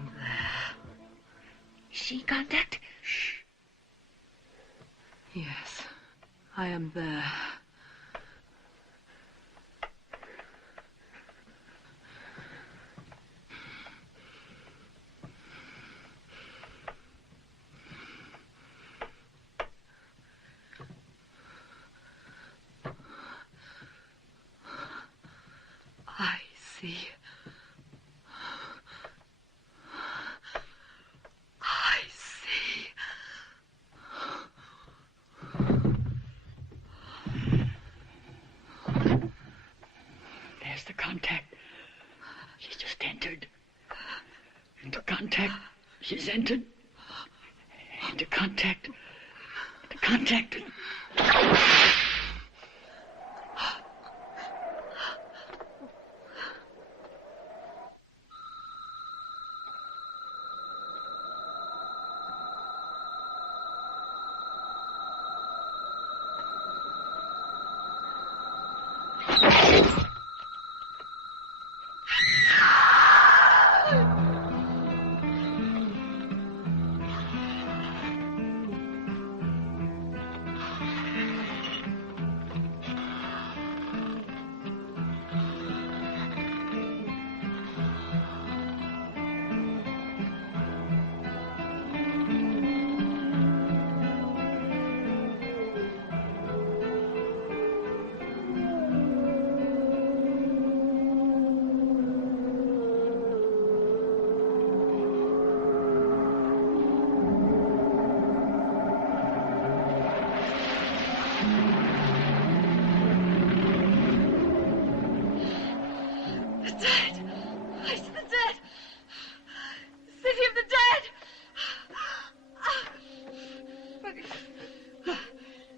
am there. Is she in contact? Shh. Yes, I am there. I see. I see. There's the contact. She's just entered. Into contact. She's entered. Into contact. The contact.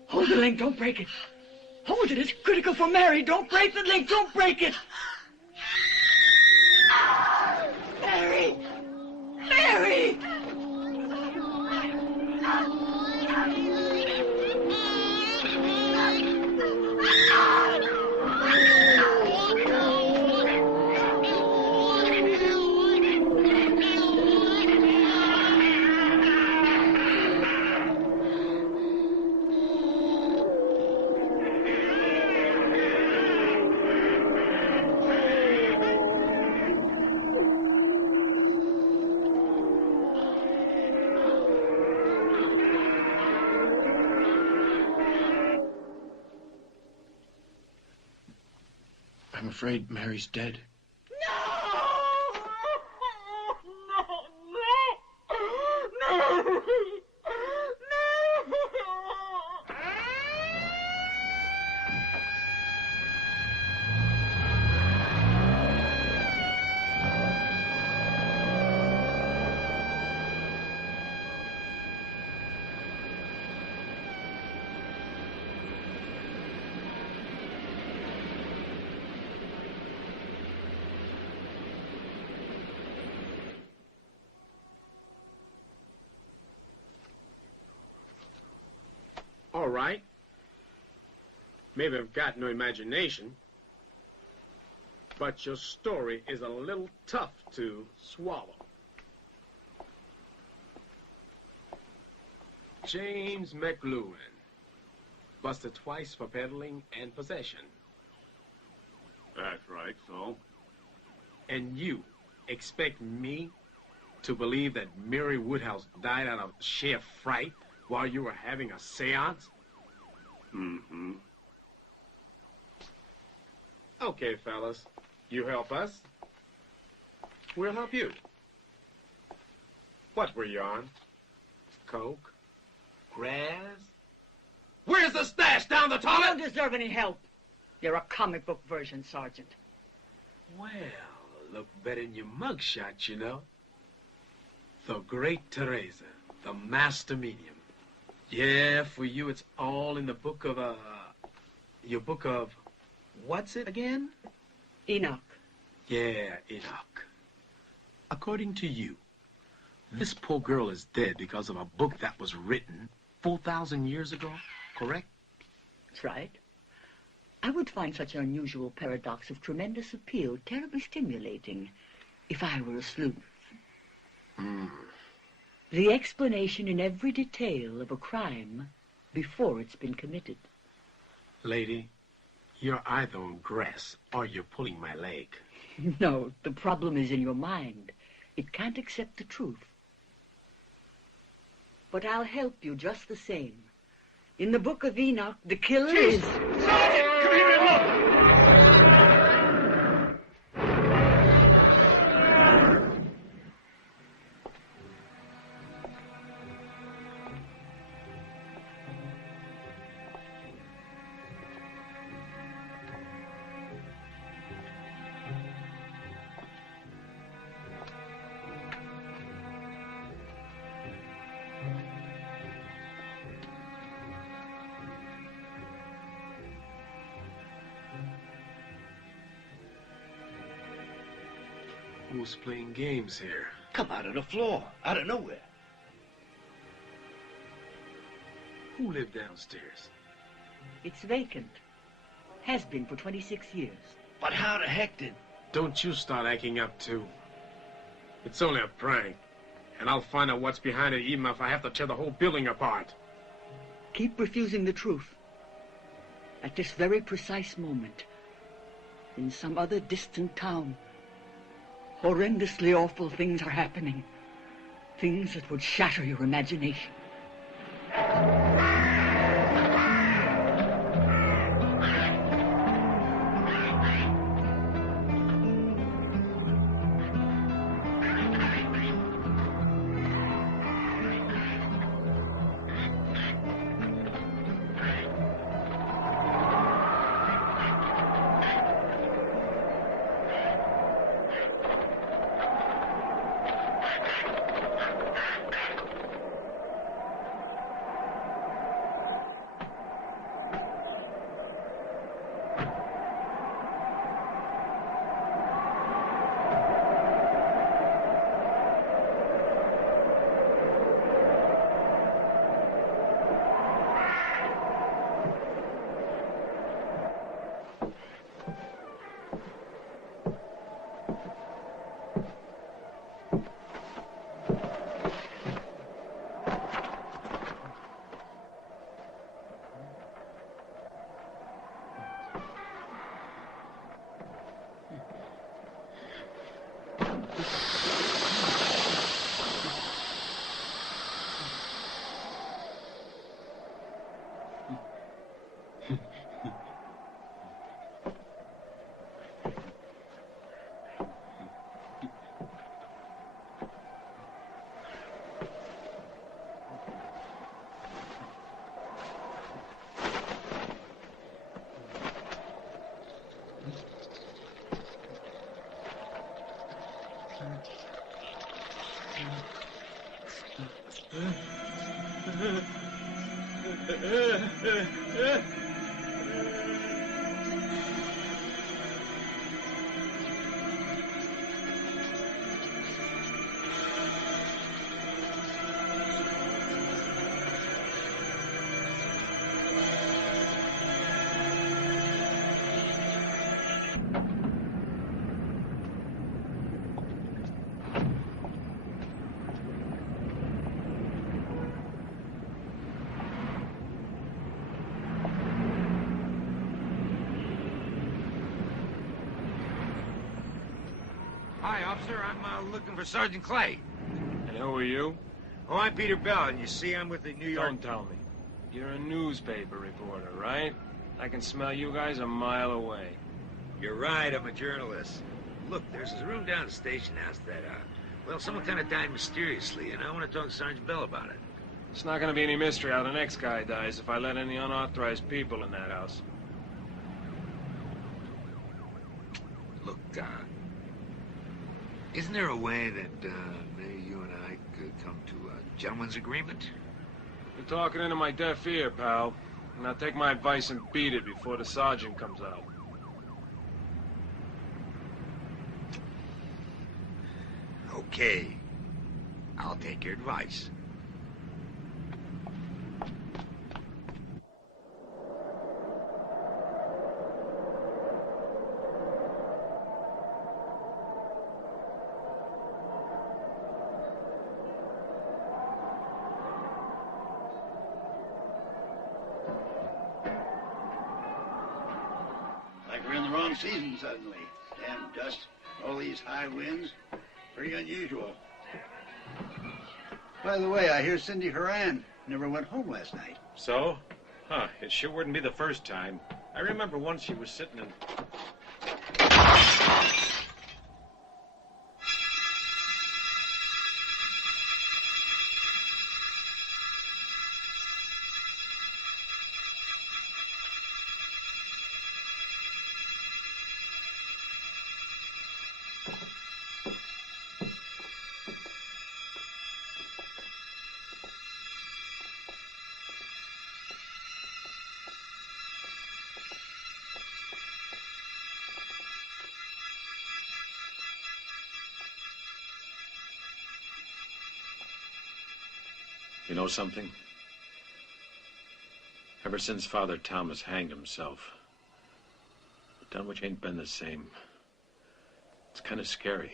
Hold the link, don't break it. Hold it, it's critical for Mary. Don't break the link, don't break it. Mary! Mary! I'm afraid Mary's dead. All right. Maybe I've got no imagination, but your story is a little tough to swallow. James McLuhan, busted twice for peddling and possession. That's right, so? And you expect me to believe that Mary Woodhouse died out of sheer fright while you were having a seance? Mm-hmm. Okay, fellas. You help us, we'll help you. What were you on? Coke? Grass? Where's the stash? Down the You toilet? don't deserve any help. You're a comic book version, Sergeant. Well, look better in your mugshot, you know. The great Teresa, the master medium. Yeah, for you it's all in the book of, your book of, what's it again? Enoch. Yeah, Enoch. According to you, this poor girl is dead because of a book that was written 4,000 years ago, correct? That's right. I would find such an unusual paradox of tremendous appeal terribly stimulating if I were a sleuth. The explanation in every detail of a crime before it's been committed. Lady, you're either on grass or you're pulling my leg. No, the problem is in your mind. It can't accept the truth. But I'll help you just the same. In the Book of Enoch, the killer is... Sergeant, come here and look! Who's playing games here? Come out of the floor, out of nowhere. Who lived downstairs? It's vacant. Has been for 26 years. But how the heck did... Don't you start acting up, too. It's only a prank. And I'll find out what's behind it, even if I have to tear the whole building apart. Keep refusing the truth. At this very precise moment, in some other distant town, horrendously awful things are happening. Things that would shatter your imagination. Hi, officer. I'm looking for Sergeant Clay. And who are you? Oh, I'm Peter Bell, and you see I'm with the New York... Don't tell me. You're a newspaper reporter, right? I can smell you guys a mile away. You're right, I'm a journalist. Look, there's a room down at the station house that, well, someone kind of died mysteriously, and I want to talk to Sergeant Bell about it. It's not gonna be any mystery how the next guy dies if I let any unauthorized people in that house. Look, isn't there a way that, maybe you and I could come to a gentleman's agreement? You're talking into my deaf ear, pal. Now take my advice and beat it before the sergeant comes out. Okay. I'll take your advice. wrong season suddenly. Damn dust, all these high winds. Pretty unusual. By the way, I hear Cindy Horan never went home last night. So? Huh, it sure wouldn't be the first time. I remember once she was sitting in... You know something? Ever since Father Thomas hanged himself, Dunwich ain't been the same. It's kind of scary.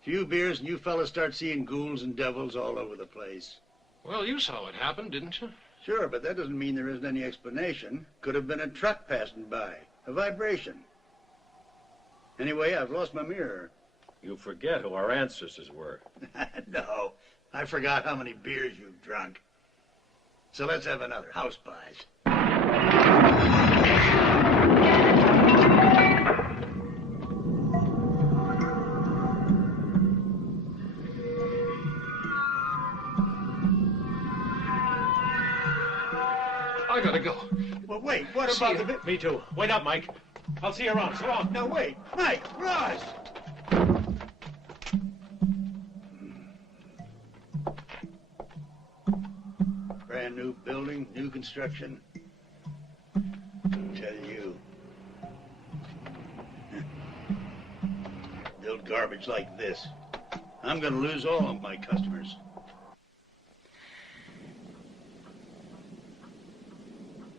Few beers and you fellas start seeing ghouls and devils all over the place. Well, you saw what happened, didn't you? Sure, but that doesn't mean there isn't any explanation. Could have been a truck passing by. A vibration. Anyway, I've lost my mirror. You forget who our ancestors were. No, I forgot how many beers you've drunk. So let's have another. House pies. I gotta go. Well, wait, what about the... Me too. Wait up, Mike. I'll see you around. So long. No, wait. Mike, Ross! Brand new building, new construction. Tell you. Build garbage like this. I'm gonna lose all of my customers.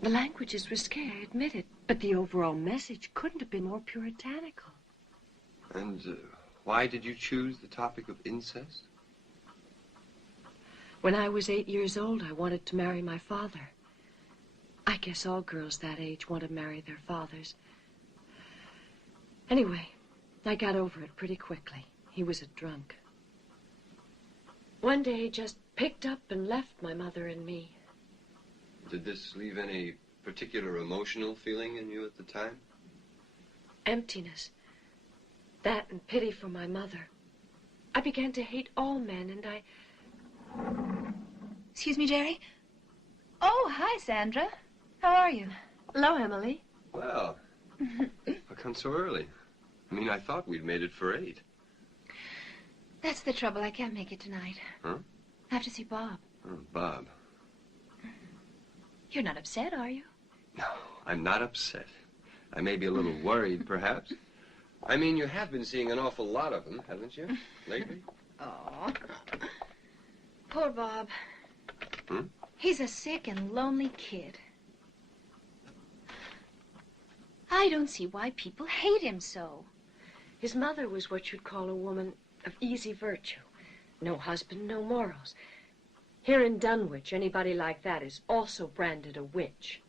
The language is risque, I admit it, but the overall message couldn't have been more puritanical. And why did you choose the topic of incest? When I was 8 years old, I wanted to marry my father. I guess all girls that age want to marry their fathers. Anyway, I got over it pretty quickly. He was a drunk. One day he just picked up and left my mother and me. Did this leave any particular emotional feeling in you at the time? Emptiness. That and pity for my mother. I began to hate all men, and I... Excuse me, Jerry? Oh, hi, Sandra. How are you? Hello, Emily. Well, how come so early? I mean, I thought we'd made it for 8. That's the trouble. I can't make it tonight. Huh? I have to see Bob. Oh, Bob. You're not upset, are you? No, I'm not upset. I may be a little worried, perhaps. I mean, you have been seeing an awful lot of them, haven't you, lately? Oh. Poor Bob. Hmm? He's a sick and lonely kid. I don't see why people hate him so. His mother was what you'd call a woman of easy virtue. No husband, no morals. Here in Dunwich, anybody like that is also branded a witch.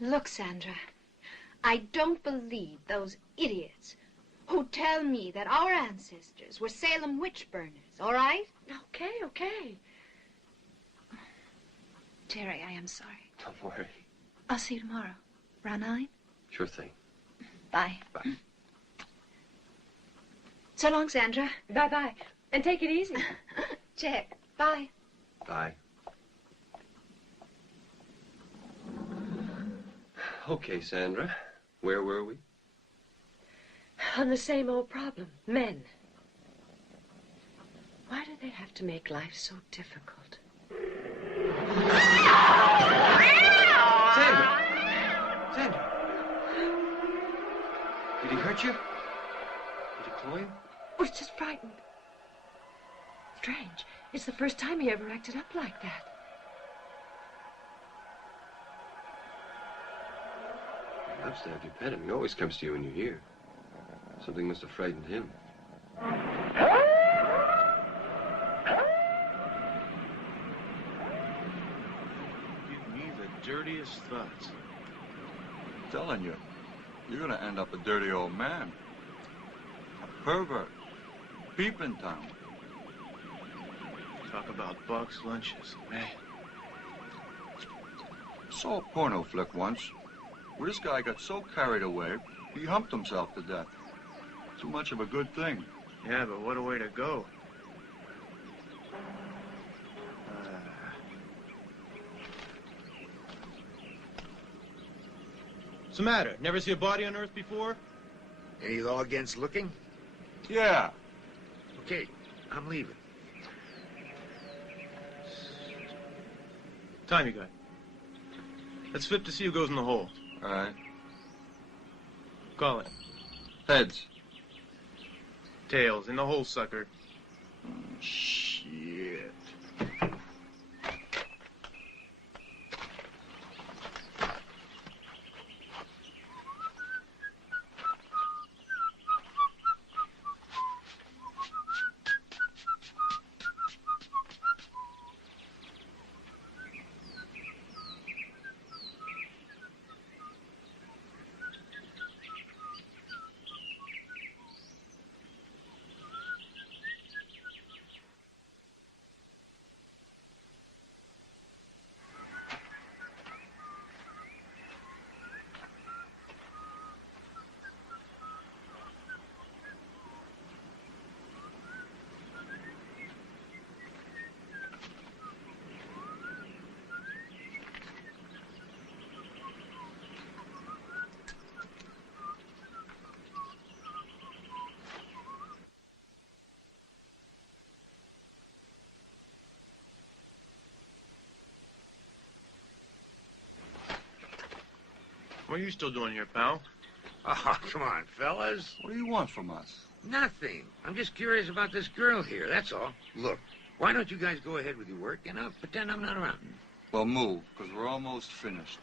Look, Sandra, I don't believe those idiots who tell me that our ancestors were Salem witch burners, all right? Okay. Terry, I am sorry. Don't worry. I'll see you tomorrow. Around 9? Sure thing. Bye. Bye. So long, Sandra. Bye-bye. And take it easy. Check. Bye. Bye. Okay, Sandra. Where were we? On the same old problem. Men. Why do they have to make life so difficult? Sandra! Sandra! Did he hurt you? Did he claw you? I was just frightened. Strange. It's the first time he ever acted up like that. Perhaps to have you pet him. He always comes to you when you're here. Something must have frightened him. Give me the dirtiest thoughts. telling you, you're gonna end up a dirty old man. A pervert. Peeping Tom. Talk about bucks, lunches, man. Saw a porno flick once where this guy got so carried away, he humped himself to death. Too much of a good thing. Yeah, but what a way to go. What's the matter? Never see a body on Earth before? Any law against looking? Yeah. Okay, I'm leaving. Time you got. Let's flip to see who goes in the hole. All right. Call it. Heads. Tails, in the hole, sucker. Shit. What are you still doing here, pal? Oh, come on, fellas. What do you want from us? Nothing. I'm just curious about this girl here, that's all. Look, why don't you guys go ahead with your work and I'll pretend I'm not around? Well, move, because we're almost finished.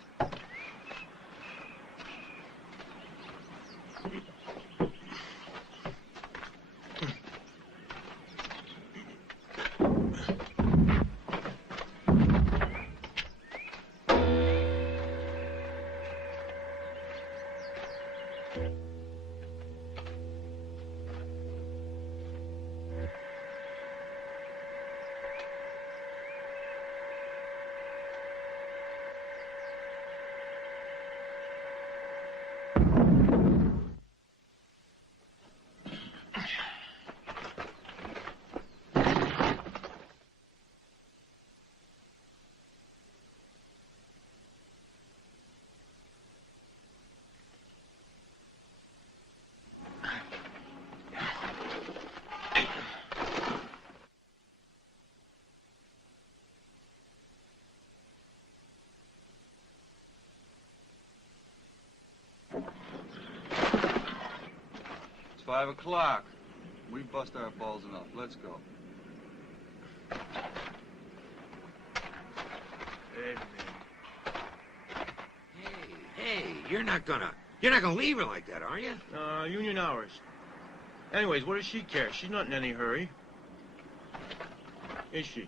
It's 5 o'clock. We bust our balls enough. Let's go. Hey, Hey, you're not gonna leave her like that, are you? Union hours. Anyways, what does she care? She's not in any hurry. Is she?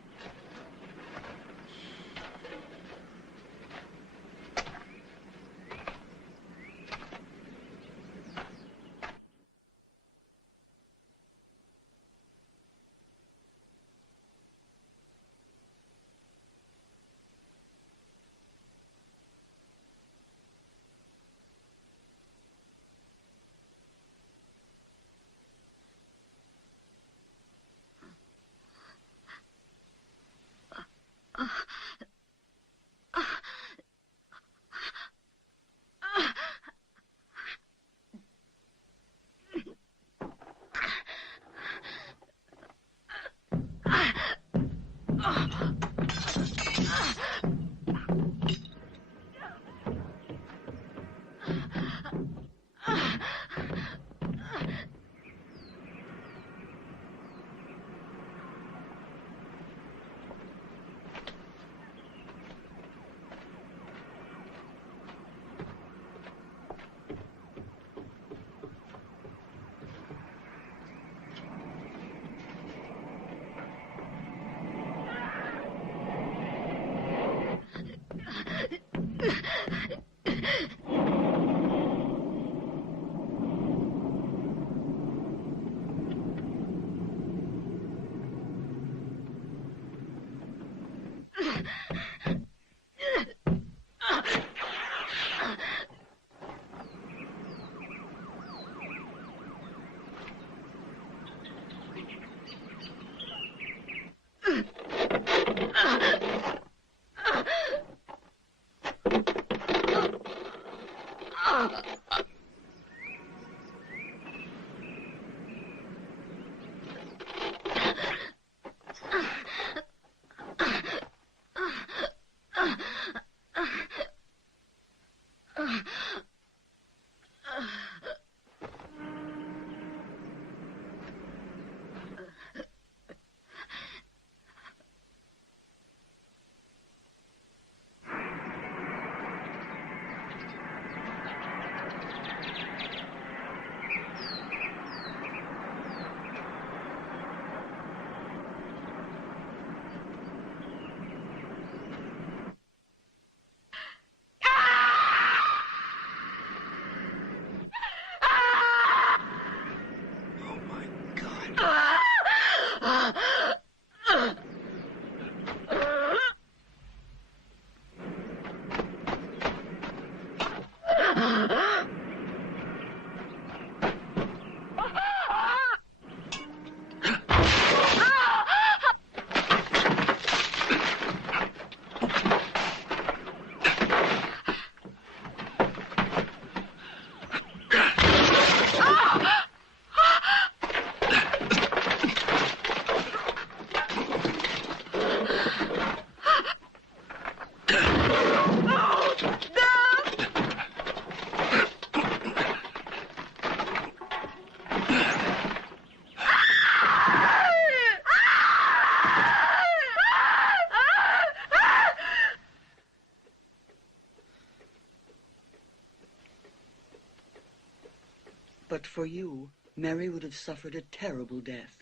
But for you, Mary would have suffered a terrible death.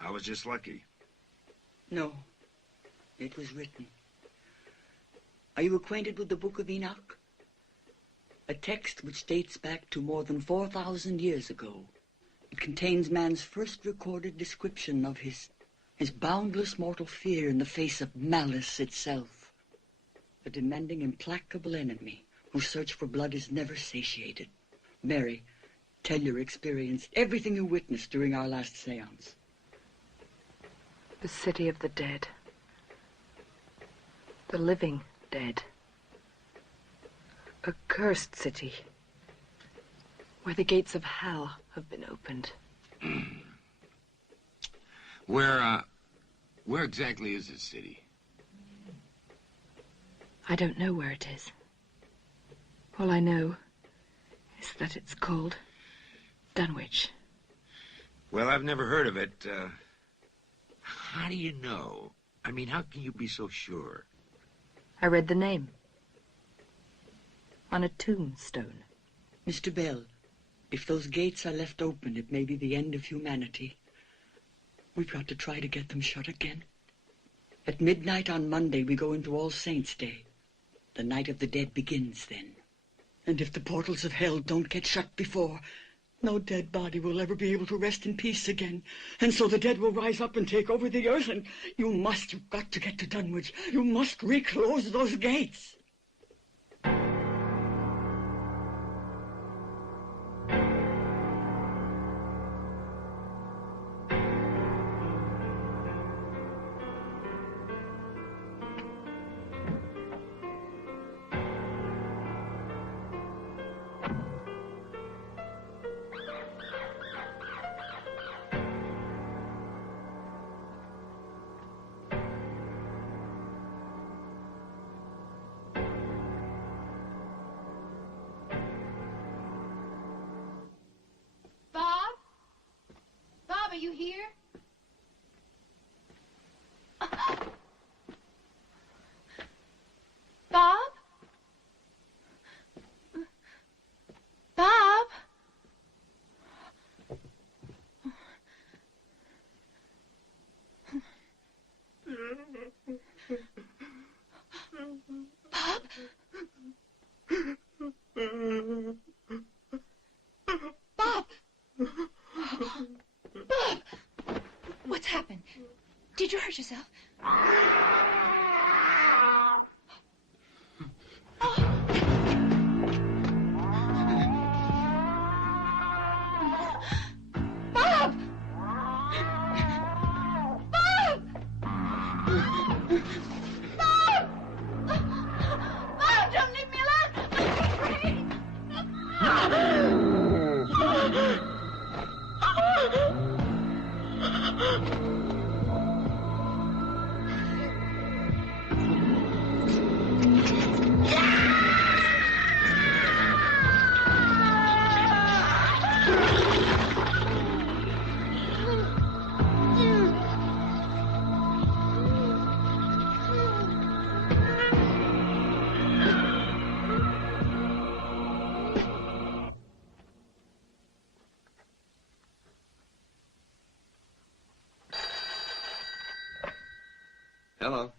I was just lucky. No, it was written. Are you acquainted with the Book of Enoch? A text which dates back to more than 4,000 years ago. It contains man's first recorded description of his boundless mortal fear in the face of malice itself. A demanding, implacable enemy whose search for blood is never satiated. Mary, tell your experience, everything you witnessed during our last seance. The city of the dead. The living dead. A cursed city, where the gates of hell have been opened. Where exactly is this city? I don't know where it is. All I know is that it's called Dunwich. Well, I've never heard of it. How do you know? I mean, how can you be so sure? I read the name on a tombstone. Mr. Bell, if those gates are left open, it may be the end of humanity. We've got to try to get them shut again. At midnight on Monday, we go into All Saints' Day. The night of the dead begins then. And if the portals of hell don't get shut before, no dead body will ever be able to rest in peace again. And so the dead will rise up and take over the earth, and you've got to get to Dunwich. You must reclose those gates. Are you here? Bob? Bob? Bob? Bob! Did you hurt yourself? Bob! Bob! Bob! Bob, don't leave me alone! Hello.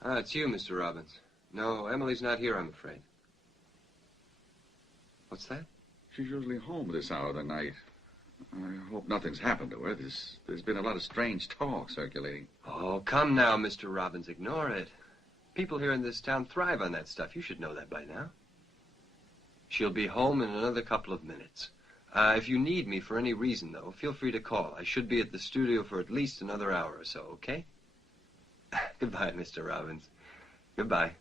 Ah, it's you, Mr. Robbins. No, Emily's not here, I'm afraid. What's that? She's usually home this hour of the night. I hope nothing's happened to her. There's been a lot of strange talk circulating. Oh, come now, Mr. Robbins. Ignore it. People here in this town thrive on that stuff. You should know that by now. She'll be home in another couple of minutes. If you need me for any reason, though, feel free to call. I should be at the studio for at least another hour or so, okay? Goodbye, Mr. Robbins. Goodbye.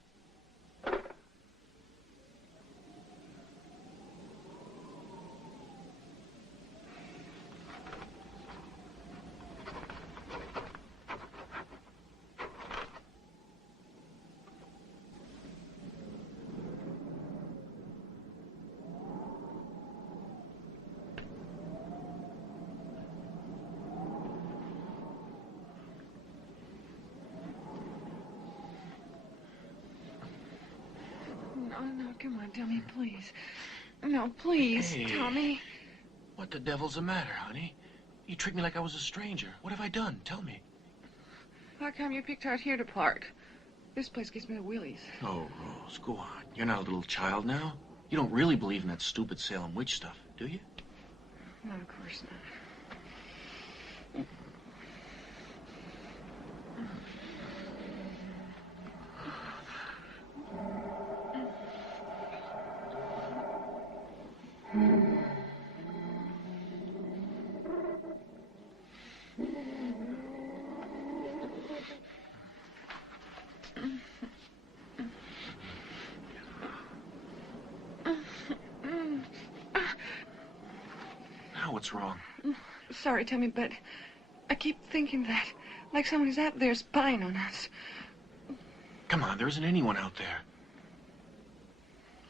No, come on, Tommy, please. No, please, Hey. Tommy. What the devil's the matter, honey? You treat me like I was a stranger. What have I done? Tell me. How come you picked out here to park? This place gives me the willies. Oh, Rose, go on. You're not a little child now. You don't really believe in that stupid Salem witch stuff, do you? No, of course not. Now what's wrong? Sorry, Tommy, but I keep thinking that, like somebody's out there spying on us. Come on, there isn't anyone out there.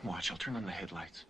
Watch, I'll turn on the headlights.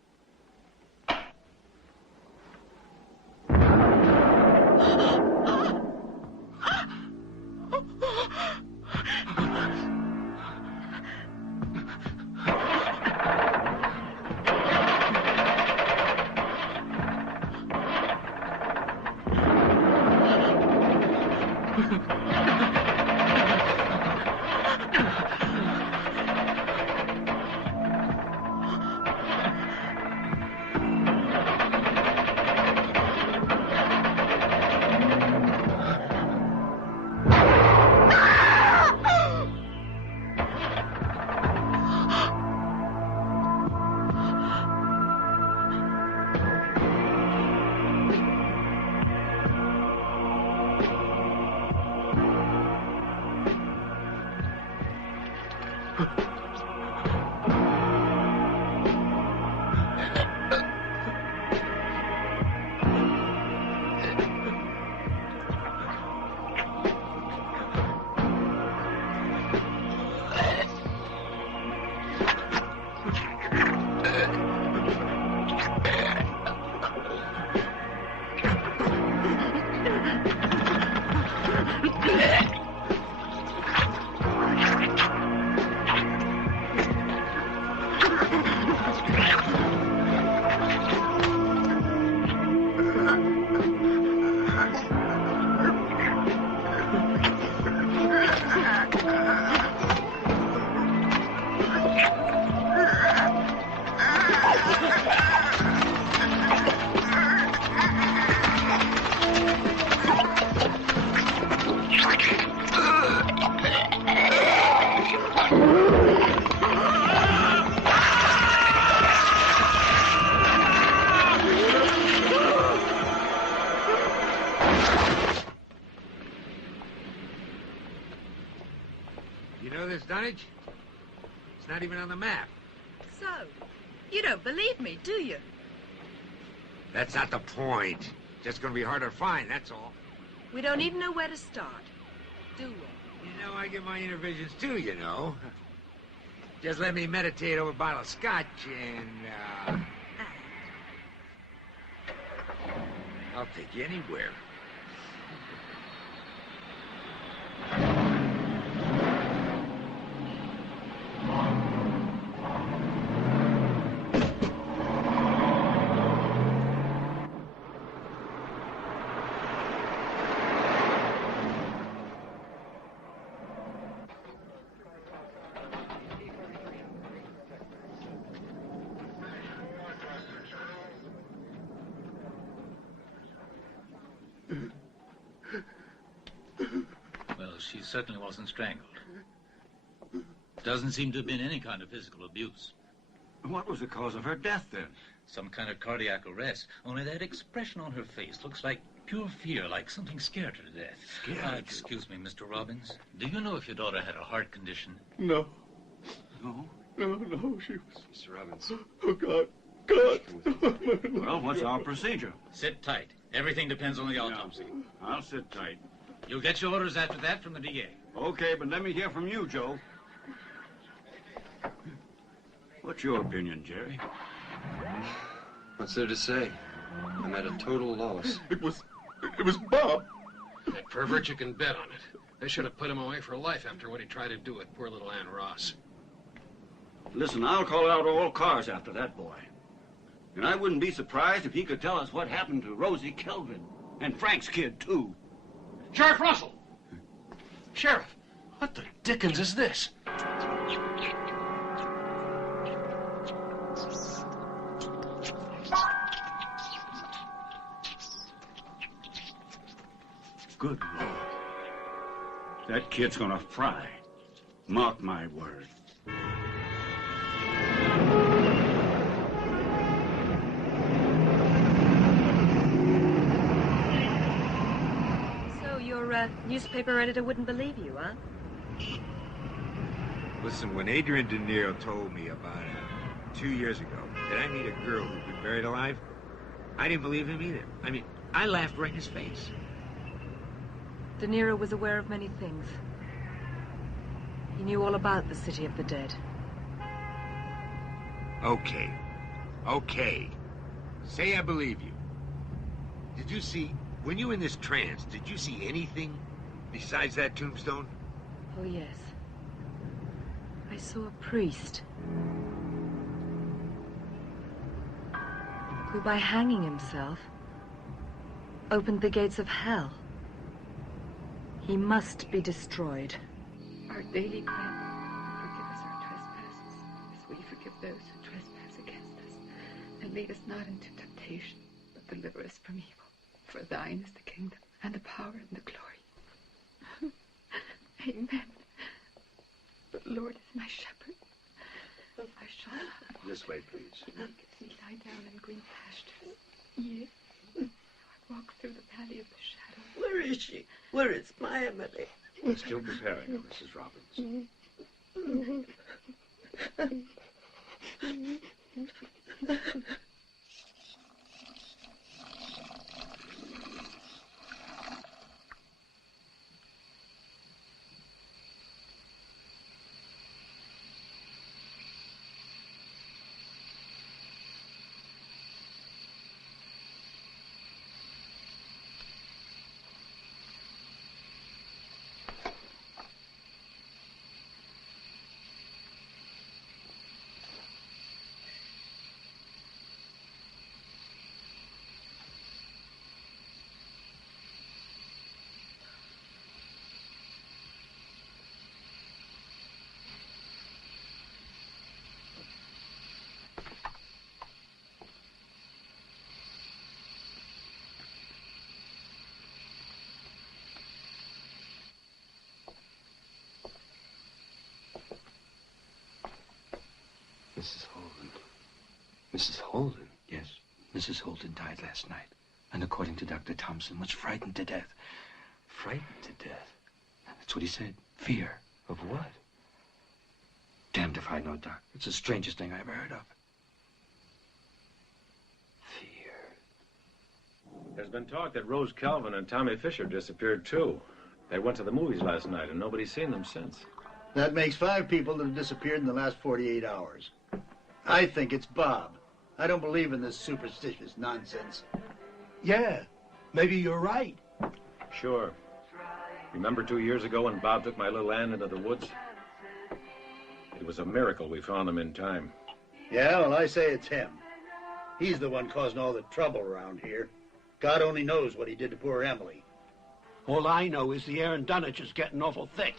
this, Dunnage? It's not even on the map. So, you don't believe me, do you? That's not the point. Just gonna be harder to find, that's all. We don't even know where to start, do we? You know, I get my inner visions too, you know. Just let me meditate over a bottle of scotch and, I'll take you anywhere. Well, she certainly wasn't strangled. Doesn't seem to have been any kind of physical abuse. What was the cause of her death, then? Some kind of cardiac arrest. Only that expression on her face looks like pure fear, like something scared her to death. Scared? Excuse me, Mr. Robbins. Do you know if your daughter had a heart condition? No. No? No, she was... Mr. Robbins. Oh, God. God. Well, what's our procedure? Sit tight. Everything depends on the autopsy. I'll sit tight. You'll get your orders after that from the DA. Okay, but let me hear from you, Joe. What's your opinion, Jerry? What's there to say? I'm at a total loss. It was Bob. That pervert, you can bet on it. They should have put him away for life after what he tried to do with poor little Ann Ross. Listen, I'll call out all cars after that boy. And I wouldn't be surprised if he could tell us what happened to Rosie Kelvin. And Frank's kid, too. Sheriff Russell! Sheriff, what the dickens is this? Good Lord. That kid's gonna fry. Mark my word. So your newspaper editor wouldn't believe you, huh? Listen, when Adrian De Niro told me about 2 years ago that I meet a girl who'd been buried alive, I didn't believe him either. I mean, I laughed right in his face. De Niro was aware of many things. He knew all about the City of the Dead. Okay. Okay. Say I believe you. Did you see, when you were in this trance, did you see anything besides that tombstone? Oh, yes. I saw a priest who, by hanging himself, opened the gates of hell. He must be destroyed. Our daily bread, forgive us our trespasses, as we forgive those who trespass against us. And lead us not into temptation, but deliver us from evil. For thine is the kingdom, and the power, and the glory. Amen. The Lord is my shepherd. I shall not. This way, please. Maketh me lie down in green pastures. Yea, though I walk through the valley of the shadow. Where is she? Where is my Emily? We're still preparing, Mrs. Robbins. Mrs. Holden. Mrs. Holden? Yes, Mrs. Holden died last night. And according to Dr. Thompson, was frightened to death. Frightened to death? That's what he said. Fear. Of what? Damned if I know, Doc. It's the strangest thing I ever heard of. There's been talk that Rose Kelvin and Tommy Fisher disappeared, too. They went to the movies last night, and nobody's seen them since. That makes 5 people that have disappeared in the last 48 hours. I think it's Bob. I don't believe in this superstitious nonsense. Yeah, maybe you're right. Sure. Remember 2 years ago when Bob took my little Ann into the woods? It was a miracle we found him in time. Yeah, well, I say it's him. He's the one causing all the trouble around here. God only knows what he did to poor Emily. All I know is the Aaron Dunnage is getting awful thick.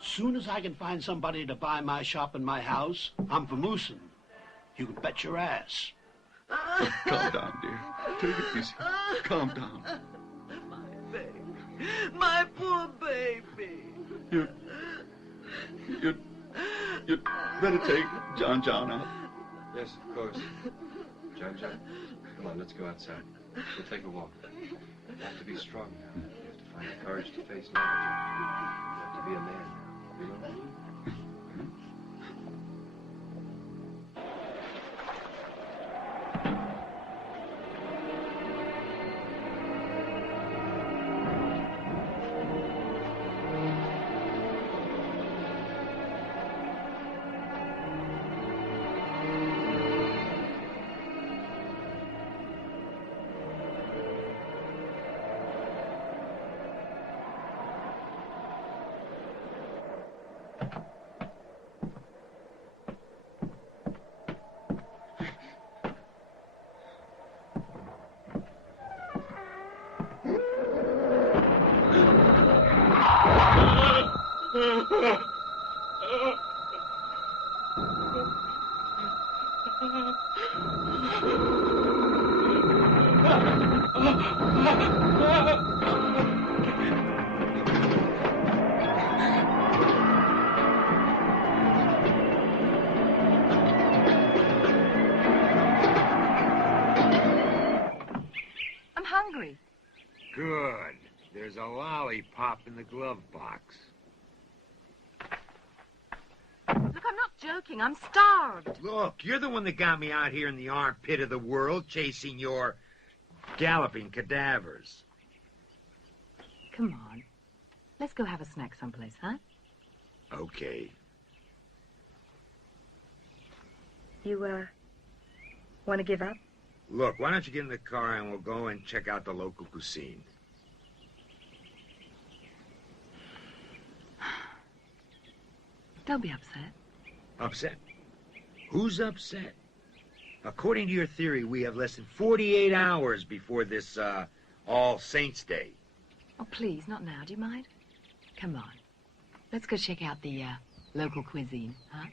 Soon as I can find somebody to buy my shop and my house, I'm for moosing. You can bet your ass. Calm down, dear. Take it easy. Calm down. My baby. My poor baby. You'd better take John out. Yes, of course. John, come on, let's go outside. We'll take a walk. You have to be strong now. You have to find the courage to face life, John. You have to be a man now, you know? I'm hungry. Good. There's a lollipop in the glove box. Look, I'm not joking. I'm starved. Look, you're the one that got me out here in the armpit of the world chasing your galloping cadavers. Come on. Let's go have a snack someplace, huh? Okay. You, want to give up? Look, why don't you get in the car and we'll go and check out the local cuisine. Don't be upset. Upset? Who's upset? According to your theory, we have less than 48 hours before this, All Saints' Day. Oh, please, not now. Do you mind? Come on. Let's go check out the, local cuisine, huh?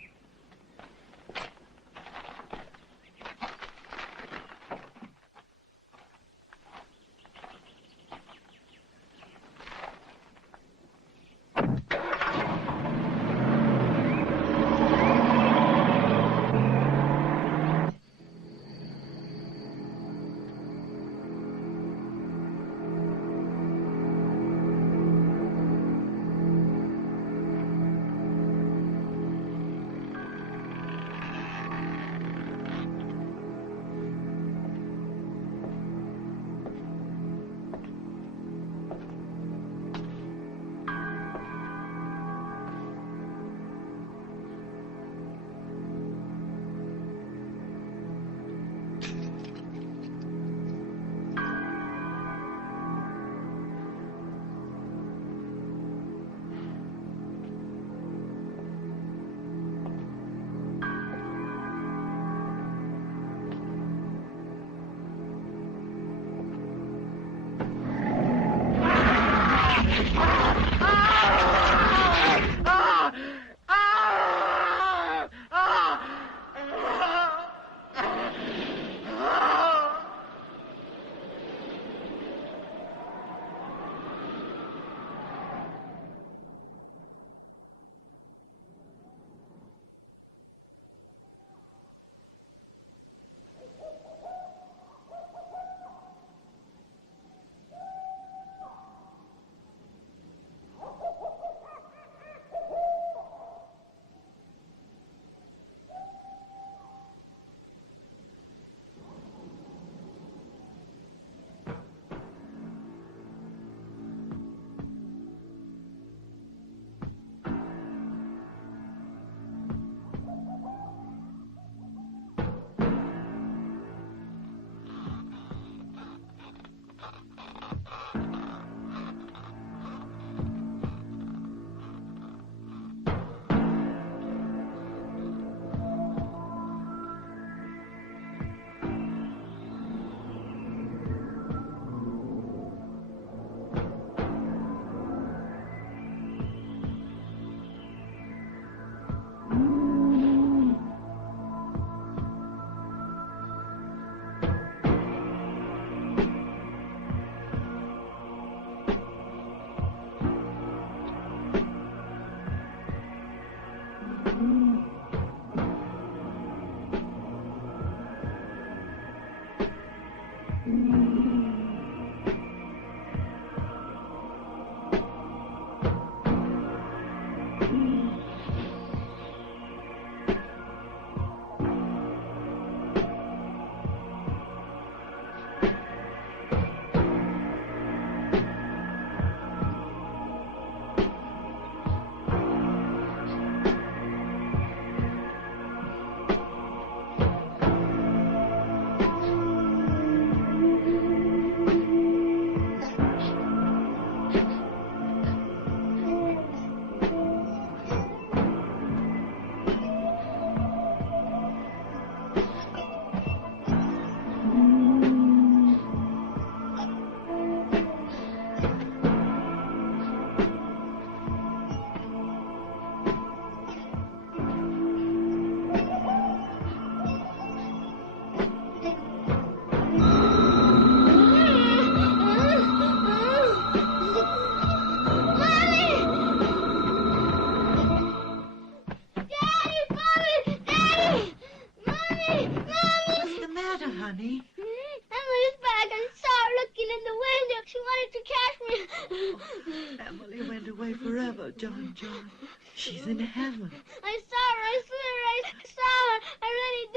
John. She's in heaven. I saw her. I swear I saw her. I really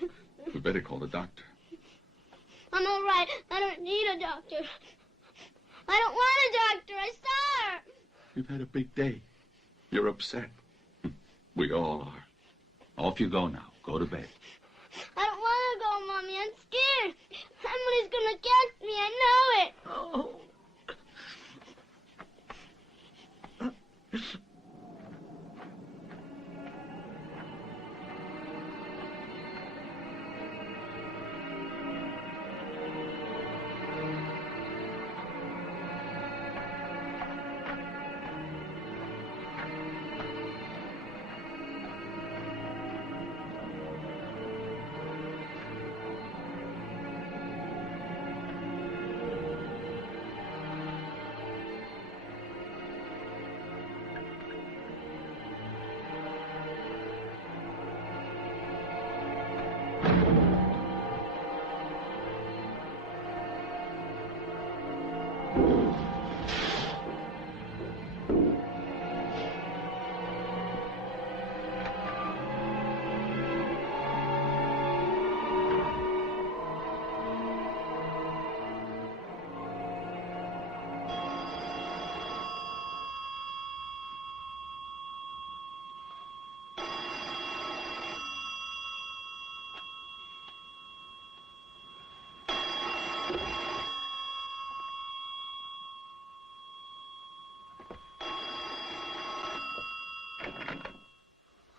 did. We better call the doctor. I'm all right. I don't need a doctor. I don't want a doctor. I saw her. You've had a big day. You're upset. We all are. Off you go now. Go to bed. I don't want to go, Mommy. I'm scared. Emily's going to catch me. I know it. Oh.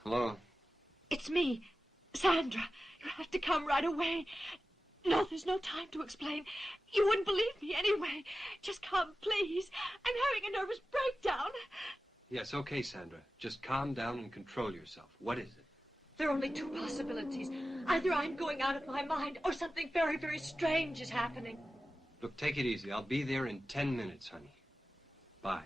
Hello? It's me, Sandra. You have to come right away. No, there's no time to explain. You wouldn't believe me anyway. Just come, please. I'm having a nervous breakdown. Yes, okay, Sandra. Just calm down and control yourself. What is it? There are only two possibilities. Either I'm going out of my mind or something very, very strange is happening. Look, take it easy. I'll be there in 10 minutes, honey. Bye.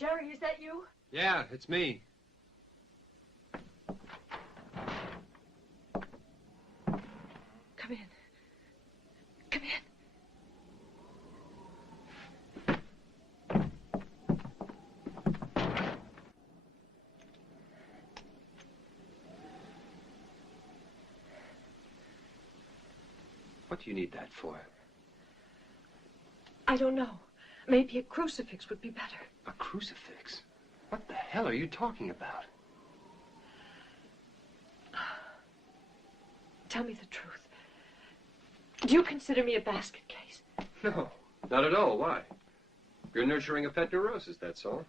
Jerry, is that you? Yeah, it's me. Come in. Come in. What do you need that for? I don't know. Maybe a crucifix would be better. A crucifix? What the hell are you talking about? Tell me the truth. Do you consider me a basket case? No, not at all. Why? You're nurturing a pet neurosis, that's all.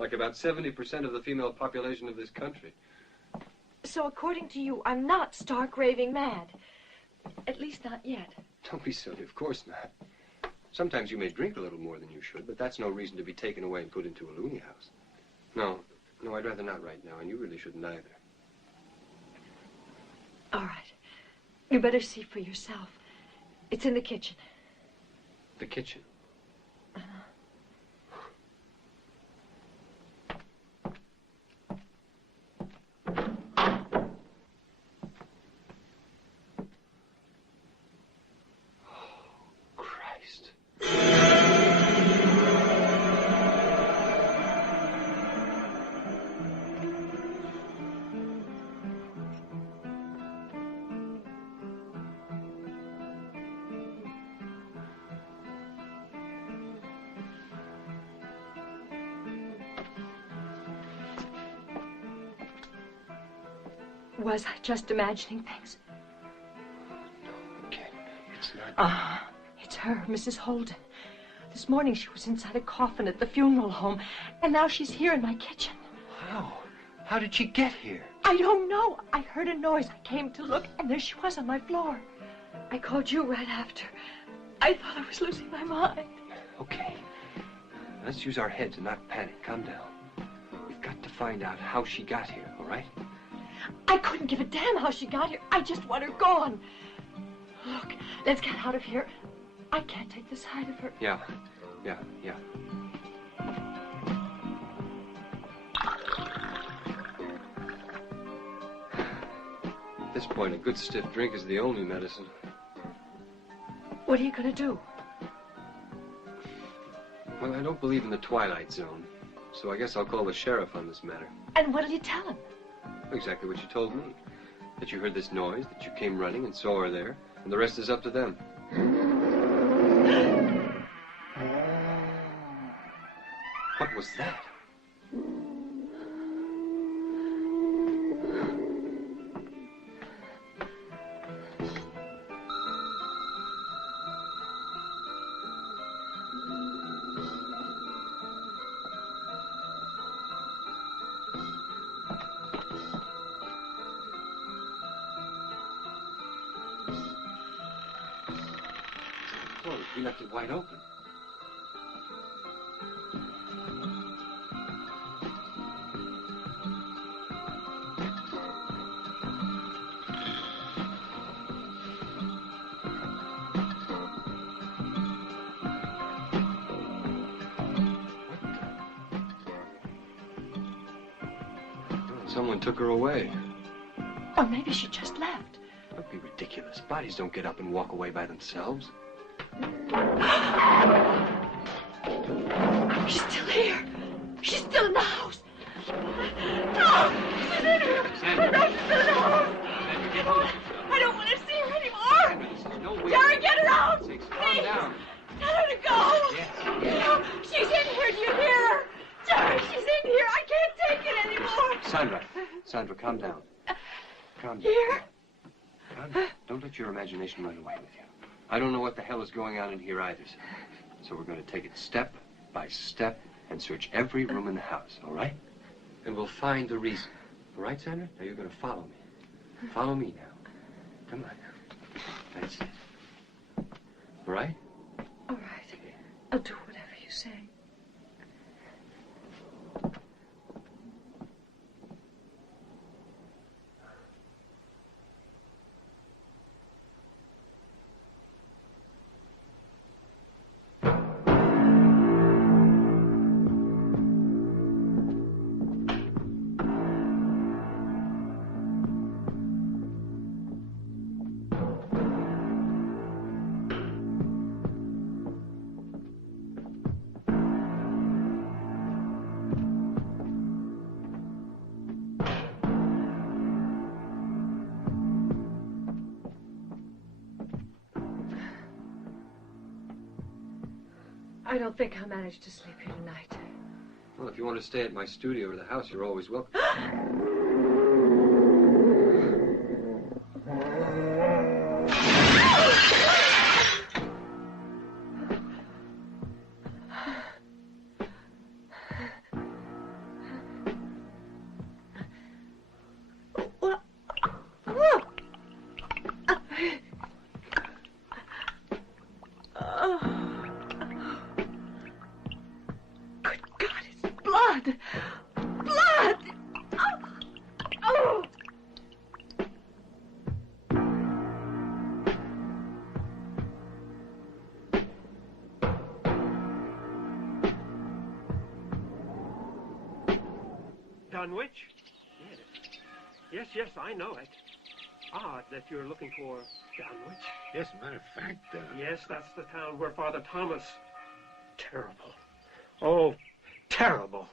Like about 70% of the female population of this country. So according to you, I'm not stark raving mad. At least not yet. Don't be silly, of course not. Sometimes you may drink a little more than you should, but that's no reason to be taken away and put into a loony house. No, I'd rather not right now, and you really shouldn't either. All right. You better see for yourself. It's in the kitchen. The kitchen? Was I just imagining things? Okay, it's not... It's her, Mrs. Holden. This morning she was inside a coffin at the funeral home, and now she's here in my kitchen. How? How did she get here? I don't know. I heard a noise. I came to look, and there she was on my floor. I called you right after. I thought I was losing my mind. Okay. Let's use our heads and not panic. Calm down. We've got to find out how she got here, all right? I couldn't give a damn how she got here. I just want her gone. Look, let's get out of here. I can't take the sight of her. Yeah. At this point, a good stiff drink is the only medicine. What are you going to do? Well, I don't believe in the Twilight Zone, so I guess I'll call the sheriff on this matter. And what'll you tell him? Exactly what you told me. That you heard this noise, that you came running and saw her there, and the rest is up to them. What was that? We left it wide open. Someone took her away. Or maybe she just left. Don't be ridiculous. Bodies don't get up and walk away by themselves. She's still here. She's still in the house. No, she's in here. No, she's still in the house. I don't want to see her anymore. Jerry, get her out. Please. Tell her to go. Yes. She's in here. Do you hear her? Jerry, she's in here. I can't take it anymore. Sandra, calm down. Calm down. Here? Calm down. Don't let your imagination run away with you. I don't know what the hell is going on in here either, so we're going to take it step by step and search every room in the house, all right? And we'll find the reason. All right, Sandra? Now you're going to follow me. Follow me now. Come on now. That's it. All right? All right. I'll do whatever you say. I don't think I'll manage to sleep here tonight. Well, if you want to stay at my studio or the house, you're always welcome. Blood! Blood! Oh! Oh! Dunwich? Yes. Yes, I know it. Odd that you're looking for Dunwich. Yes, matter of fact, Yes, that's the town where Father Thomas... Terrible. Oh, terrible.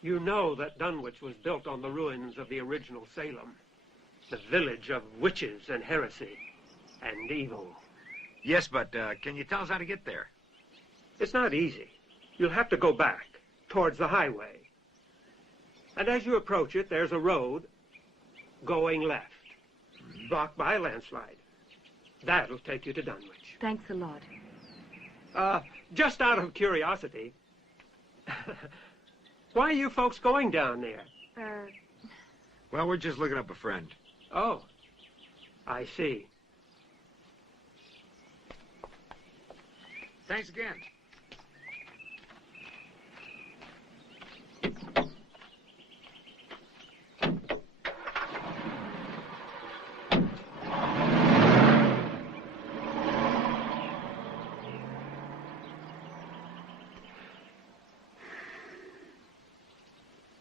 You know that Dunwich was built on the ruins of the original Salem. The village of witches and heresy and evil. Yes, but can you tell us how to get there? It's not easy. You'll have to go back, towards the highway. And as you approach it, there's a road going left, blocked by a landslide. That'll take you to Dunwich. Thanks a lot. Just out of curiosity, why are you folks going down there? Well, we're just looking up a friend. Oh, I see. Thanks again.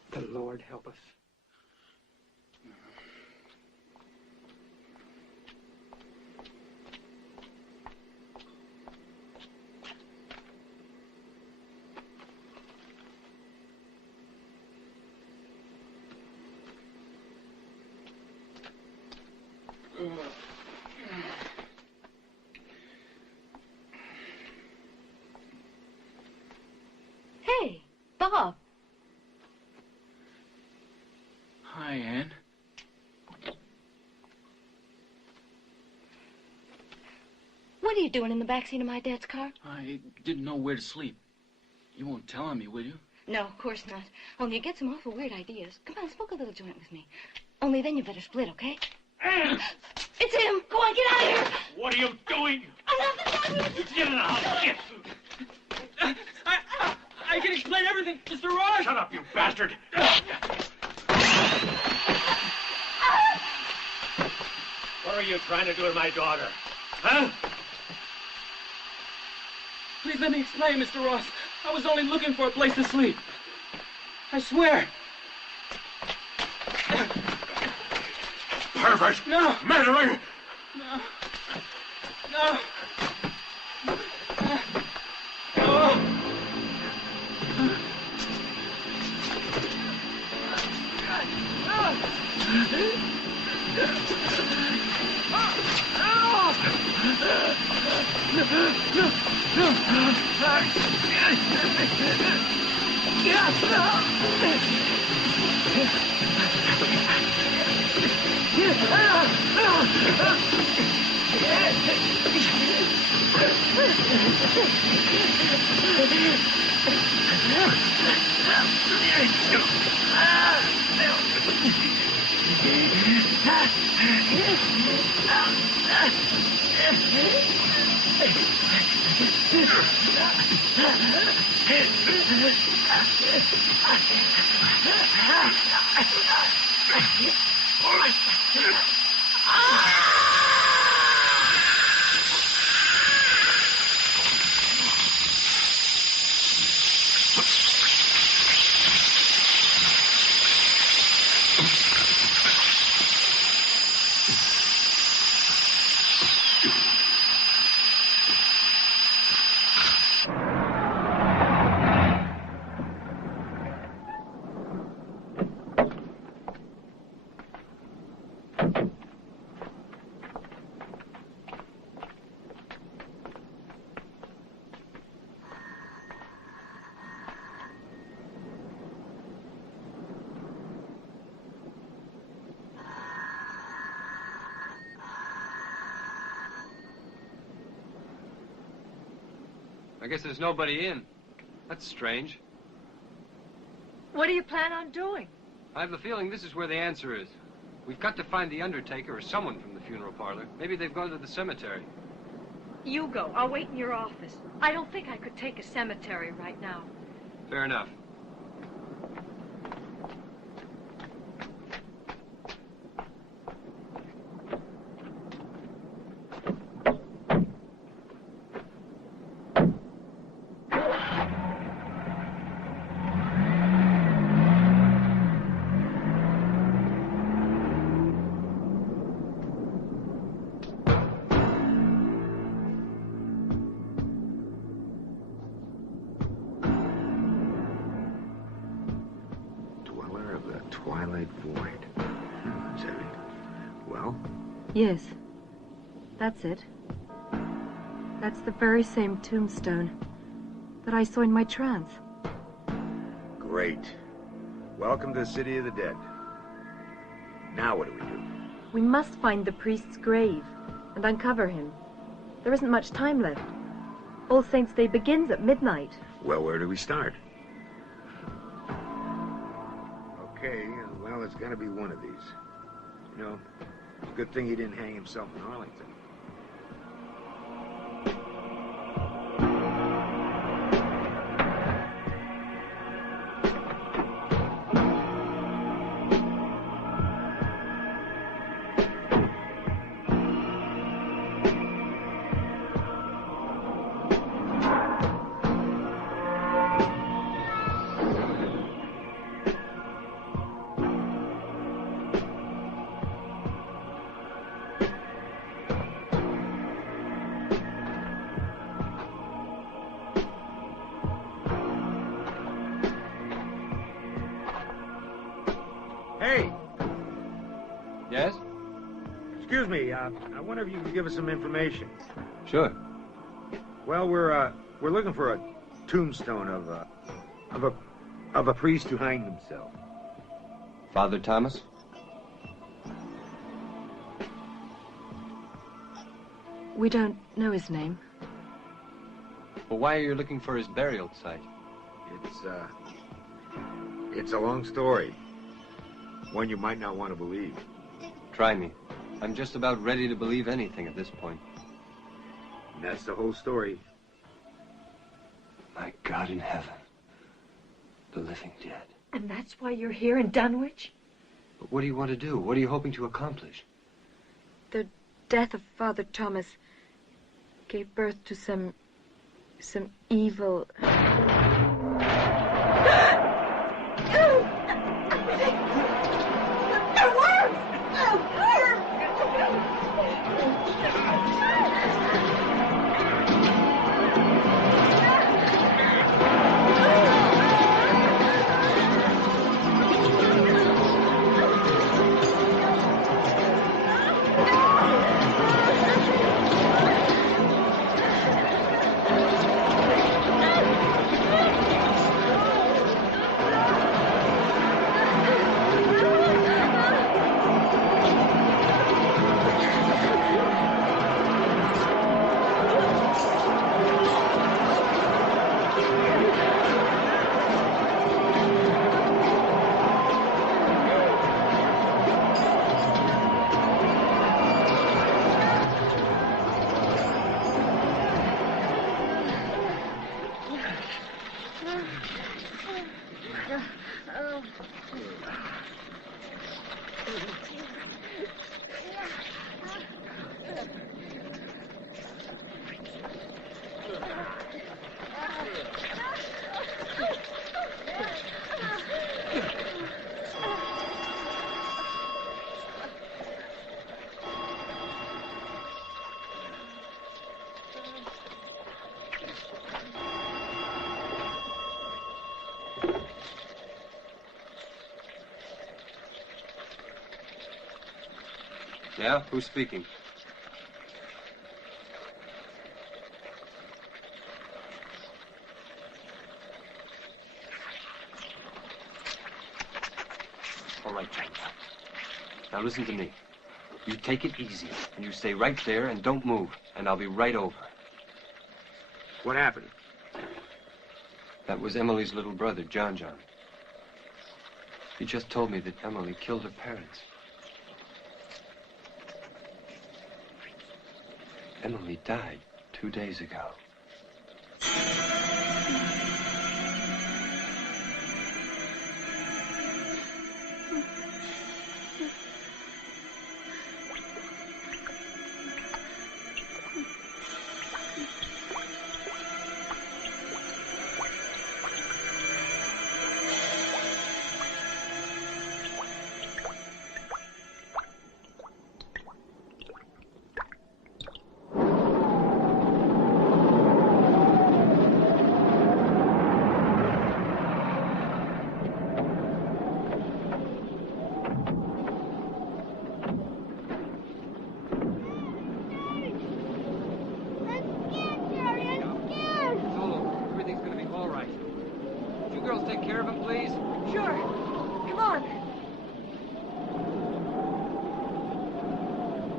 The Lord help us. Hey, Bob. Hi, Anne. What are you doing in the backseat of my dad's car? I didn't know where to sleep. You won't tell on me, will you? No, of course not. Only you get some awful weird ideas. Come on, smoke a little joint with me. Only then you better split, okay? Anne! It's him! Go on, get out of here! What are you doing? Get in the house! Get! I can explain everything, Mr. Ross! Shut up, you bastard! What are you trying to do with my daughter? Huh? Please let me explain, Mr. Ross. I was only looking for a place to sleep. I swear. Pervert! No! Murderer! No. No. No. I guess there's nobody in. That's strange. What do you plan on doing? I have a feeling this is where the answer is. We've got to find the undertaker or someone from the funeral parlor. Maybe they've gone to the cemetery. You go. I'll wait in your office. I don't think I could take a cemetery right now. Fair enough. Twilight Void. Is that it? Well? Yes. That's it. That's the very same tombstone that I saw in my trance. Great. Welcome to the City of the Dead. Now what do we do? We must find the priest's grave and uncover him. There isn't much time left. All Saints' Day begins at midnight. Well, where do we start? Okay, well, it's gonna be one of these. You know, it's a good thing he didn't hang himself in Arlington. Hey! Yes? Excuse me, I wonder if you could give us some information. Sure. Well, we're looking for a tombstone of a priest who hanged himself. Father Thomas? We don't know his name. Well, why are you looking for his burial site? It's a long story. One you might not want to believe. Try me. I'm just about ready to believe anything at this point. And that's the whole story. My God in heaven. The living dead. And that's why you're here in Dunwich? But what do you want to do? What are you hoping to accomplish? The death of Father Thomas gave birth to some evil... Yeah? Who's speaking? All right, John. Now listen to me. You take it easy, and you stay right there and don't move, and I'll be right over. What happened? That was Emily's little brother, John. He just told me that Emily killed her parents. Emily died 2 days ago.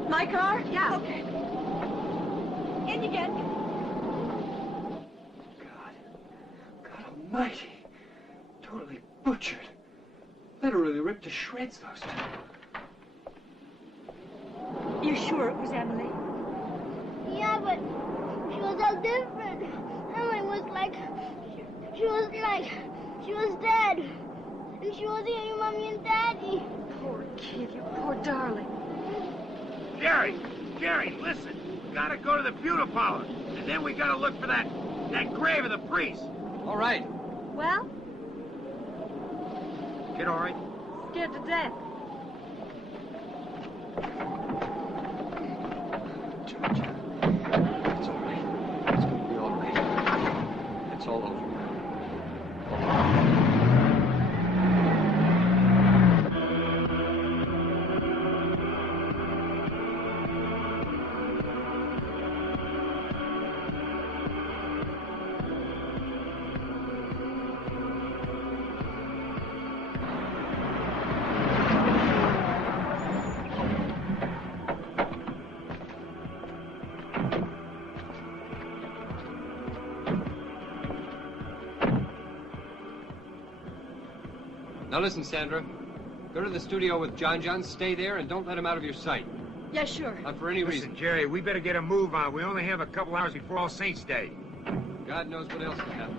My car? Yeah. Okay. In you get. God almighty. Totally butchered. Literally ripped to shreds, those two. You sure it was Emily? Yeah, but she was all different. Emily was like... She was dead. And she wasn't your mommy and daddy. Poor kid, you poor darling. Jerry, listen. We gotta go to the beauty parlor. And then we gotta look for that grave of the priest. All right. Well? Kid all right? Scared to death. Georgia, it's all right. It's gonna be all right. It's all over now. Now listen, Sandra. Go to the studio with John. Stay there and don't let him out of your sight. Yeah, sure. Not for any reason. Jerry, we better get a move on. We only have a couple hours before All Saints' Day. God knows what else could happen.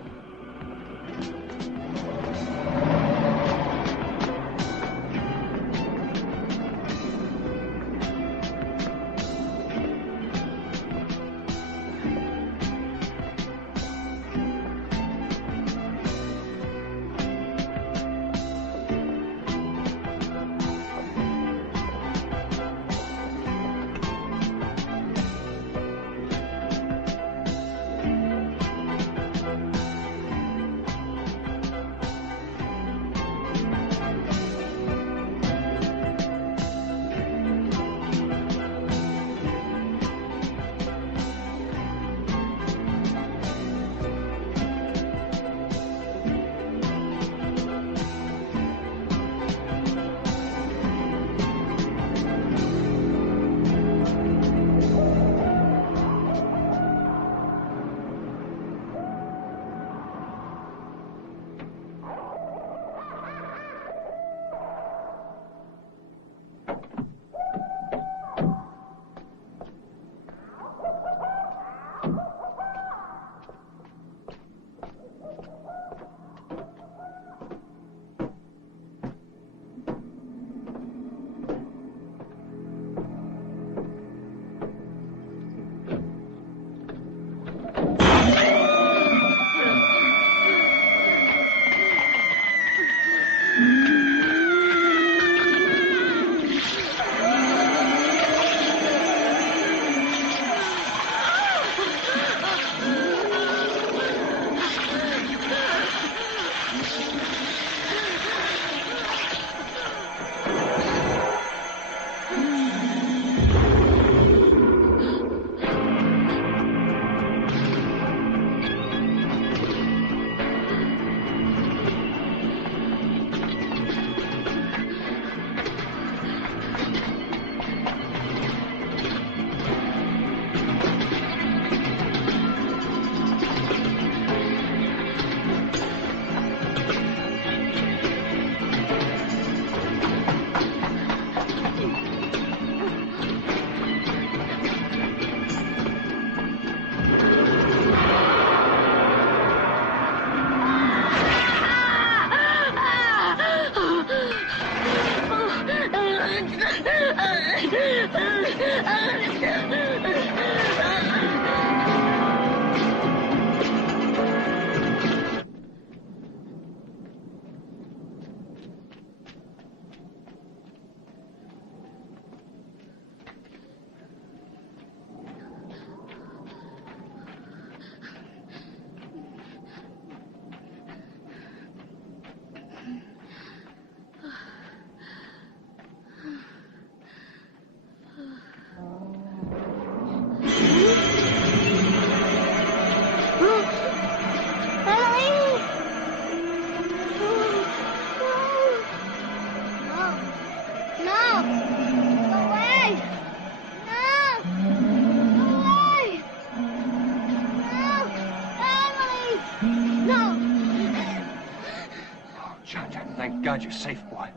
Thank God you're safe, boy.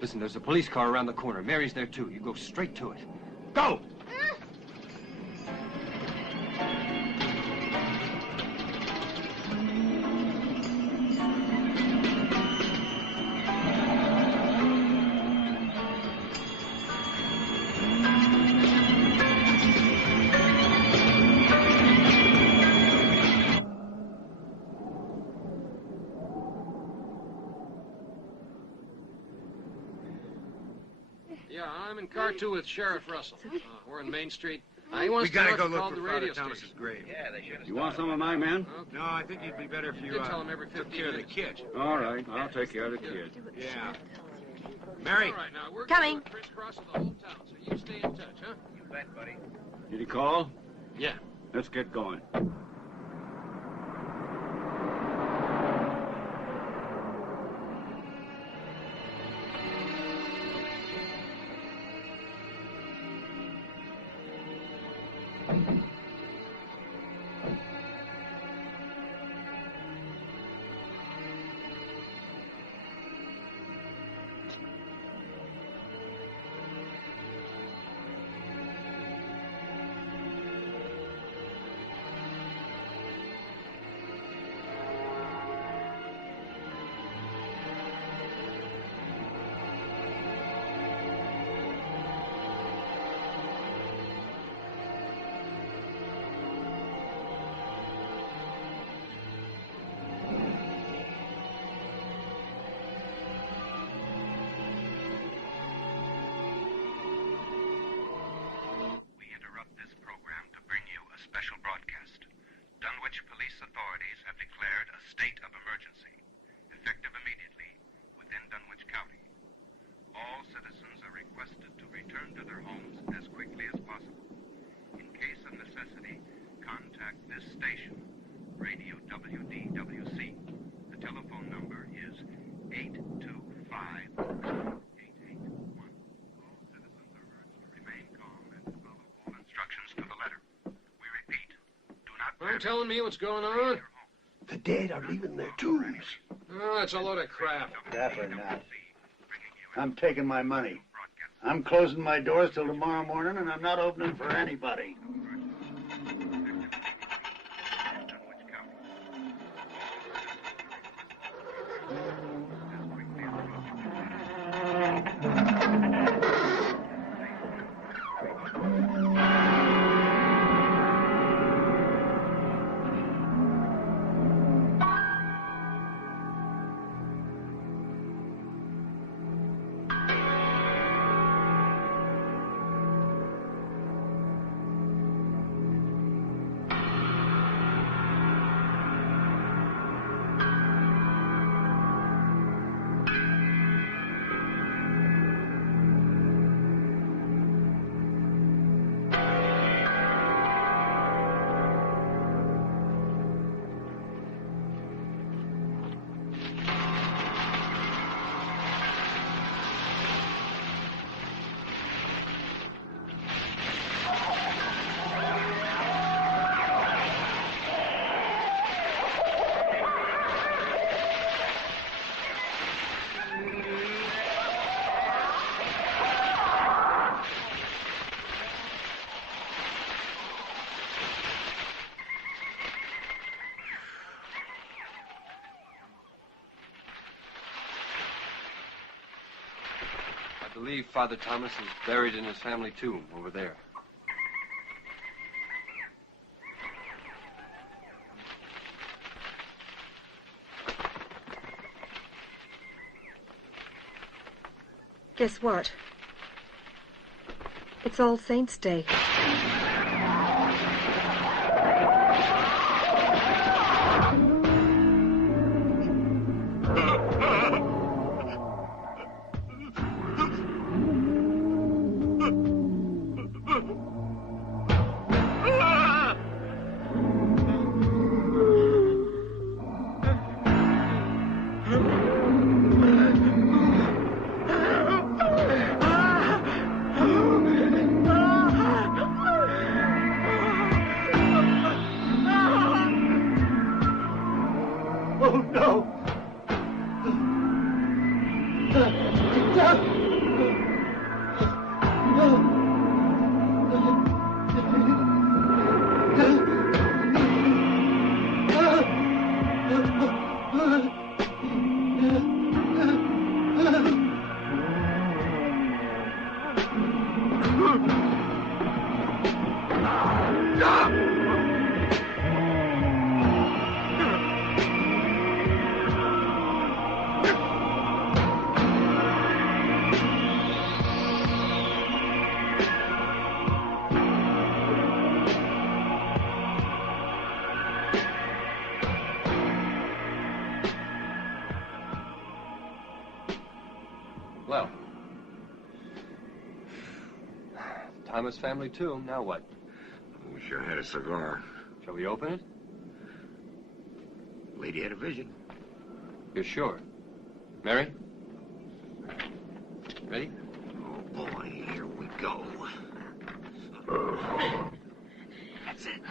Listen, there's a police car around the corner. Mary's there, too. You go straight to it. Go! Yeah, I'm in car 2 with Sheriff Russell. We're on Main Street. He wants We gotta to go know if you look called for the Father radio Thomas's station. grave. Yeah, they should have. You want some of my men? No, I think it'd be better if you did tell him every took 15 care of the minutes. kid. All right, I'll take care of the kid. Yeah. Mary. All right, now we're Coming. going to crisscross of the whole town, so you stay in touch, huh? You bet, buddy. Did he call? Yeah. Let's get going. Special broadcast. Dunwich police authorities have declared a state of emergency, effective immediately within Dunwich County. All citizens are requested to return to their homes as quickly as possible. In case of necessity, contact this station, Radio WDWC. The telephone number is 825-8881. All citizens are urged to remain calm and to follow all instructions to the letter. Are you telling me what's going on? The dead are leaving their tombs. Oh, that's a load of crap. Definitely not. I'm taking my money. I'm closing my doors till tomorrow morning, and I'm not opening for anybody. I believe Father Thomas is buried in his family tomb over there. Guess what? It's All Saints' Day. Well, Thomas family tomb. Now what? I wish I had a cigar. Shall we open it? Lady had a vision. You're sure? Mary? Ready? Oh, boy, here we go. That's it.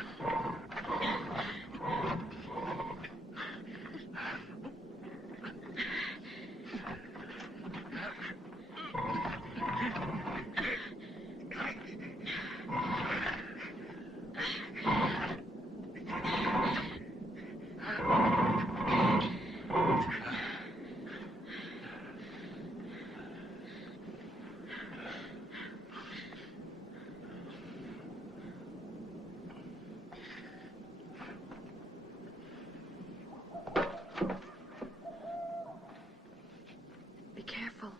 Be careful.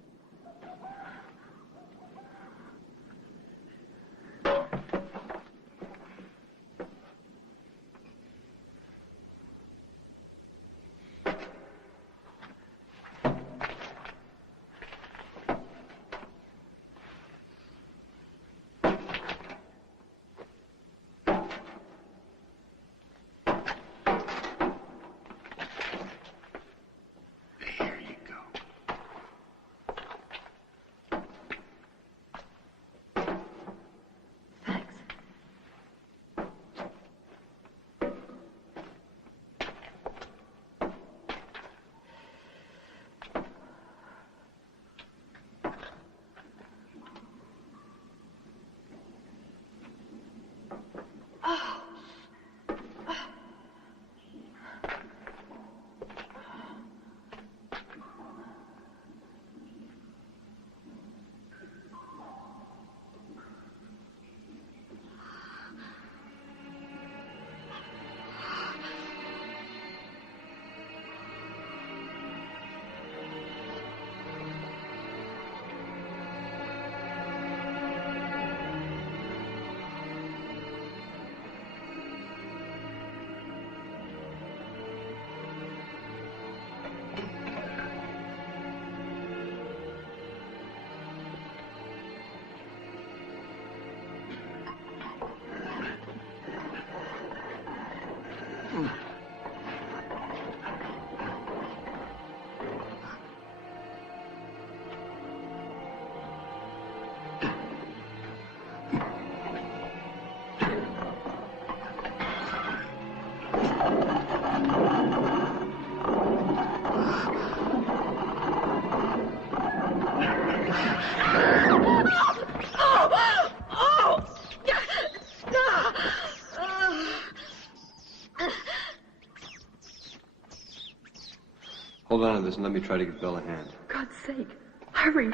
Hold on to this and let me try to give Bill a hand. For God's sake, hurry.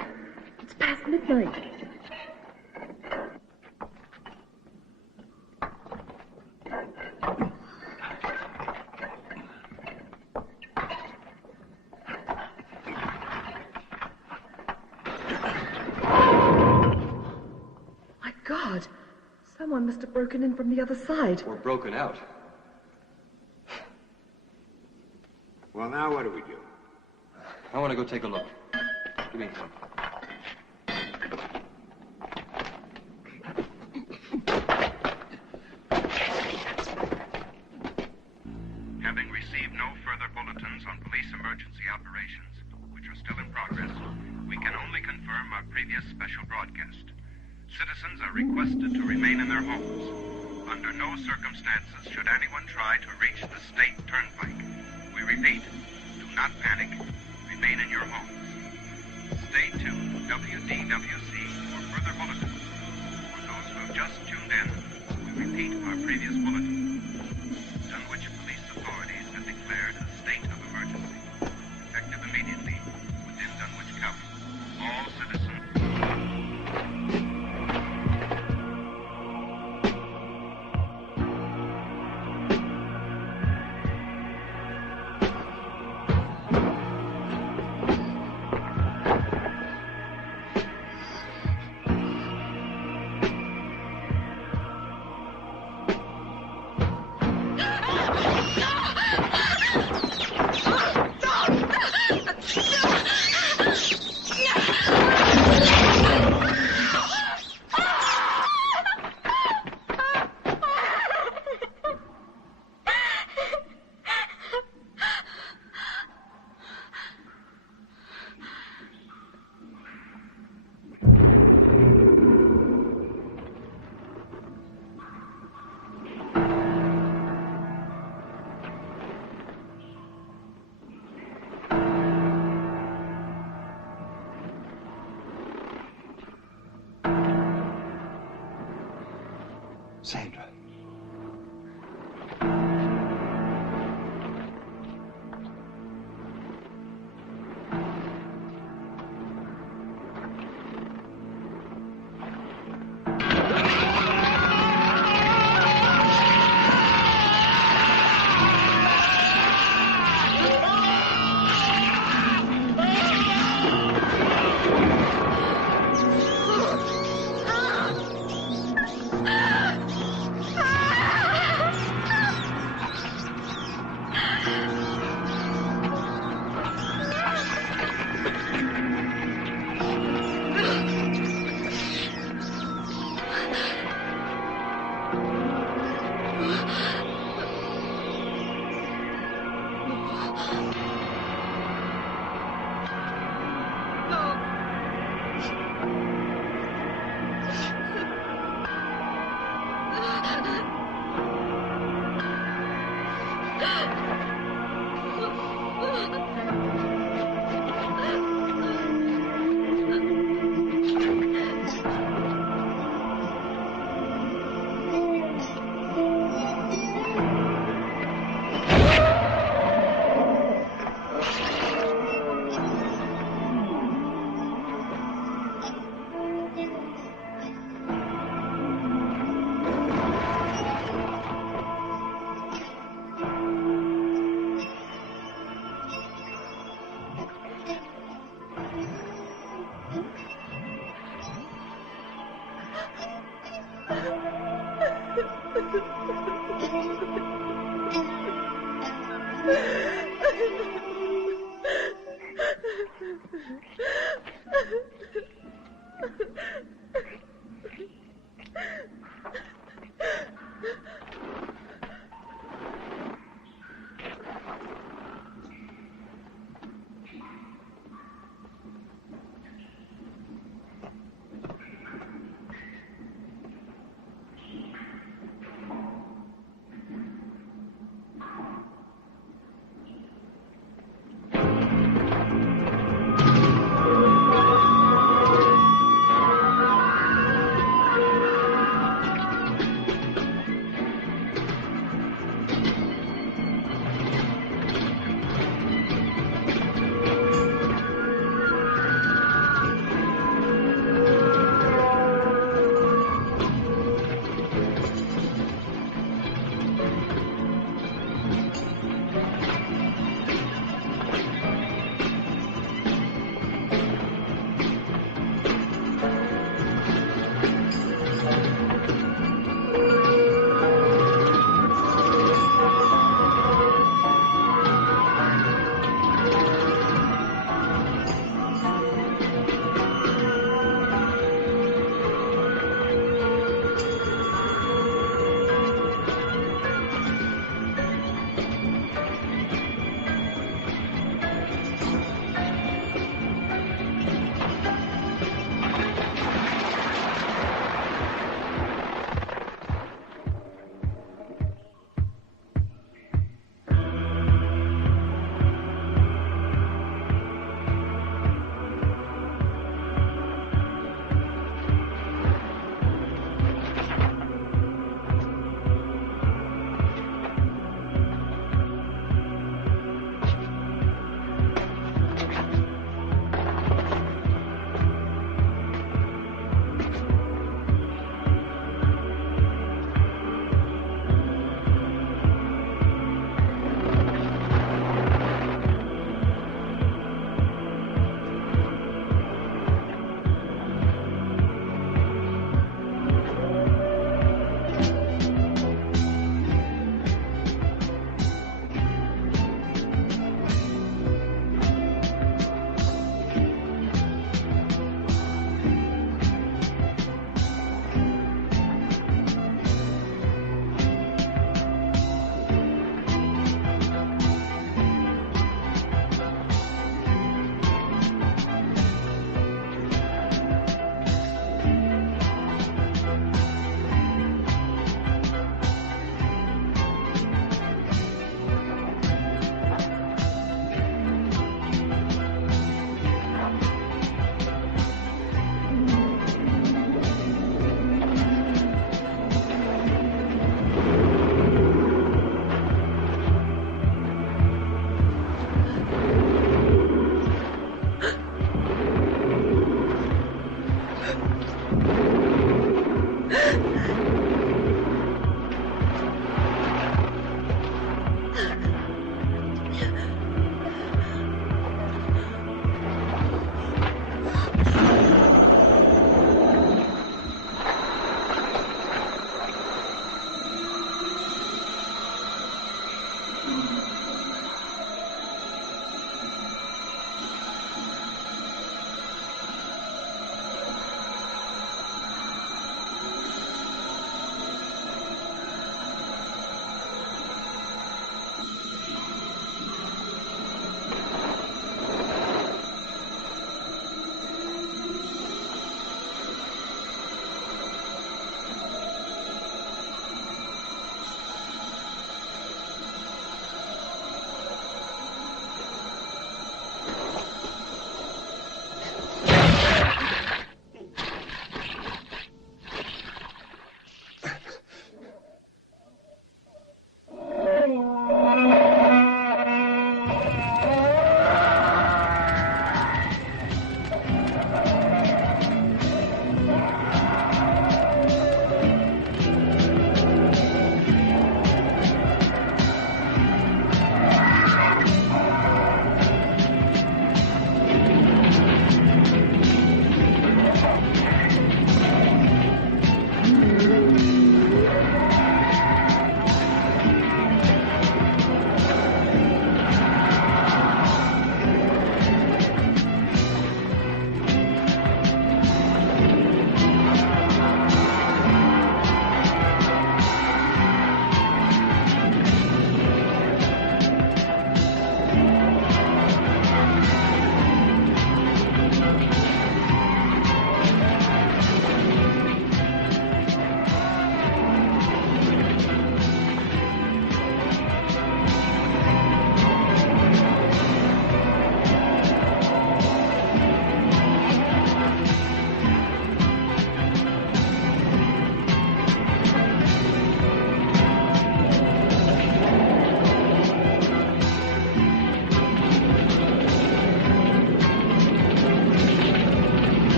It's past midnight. My God! Someone must have broken in from the other side. We're broken out. Well, now what do we do? I want to go take a look. Give me some. Having received no further bulletins on police emergency operations, which are still in progress, we can only confirm our previous special broadcast. Citizens are requested to remain in their homes. Under no circumstances should anyone try to reach the state turnpike. We repeat, do not panic. Remain in your homes. Stay tuned, WDWC, for further bulletins. For those who have just tuned in, we repeat our previous bulletin. Dunwich police authorities have declared a state of emergency, effective immediately within Dunwich County. All citizens... Sandra.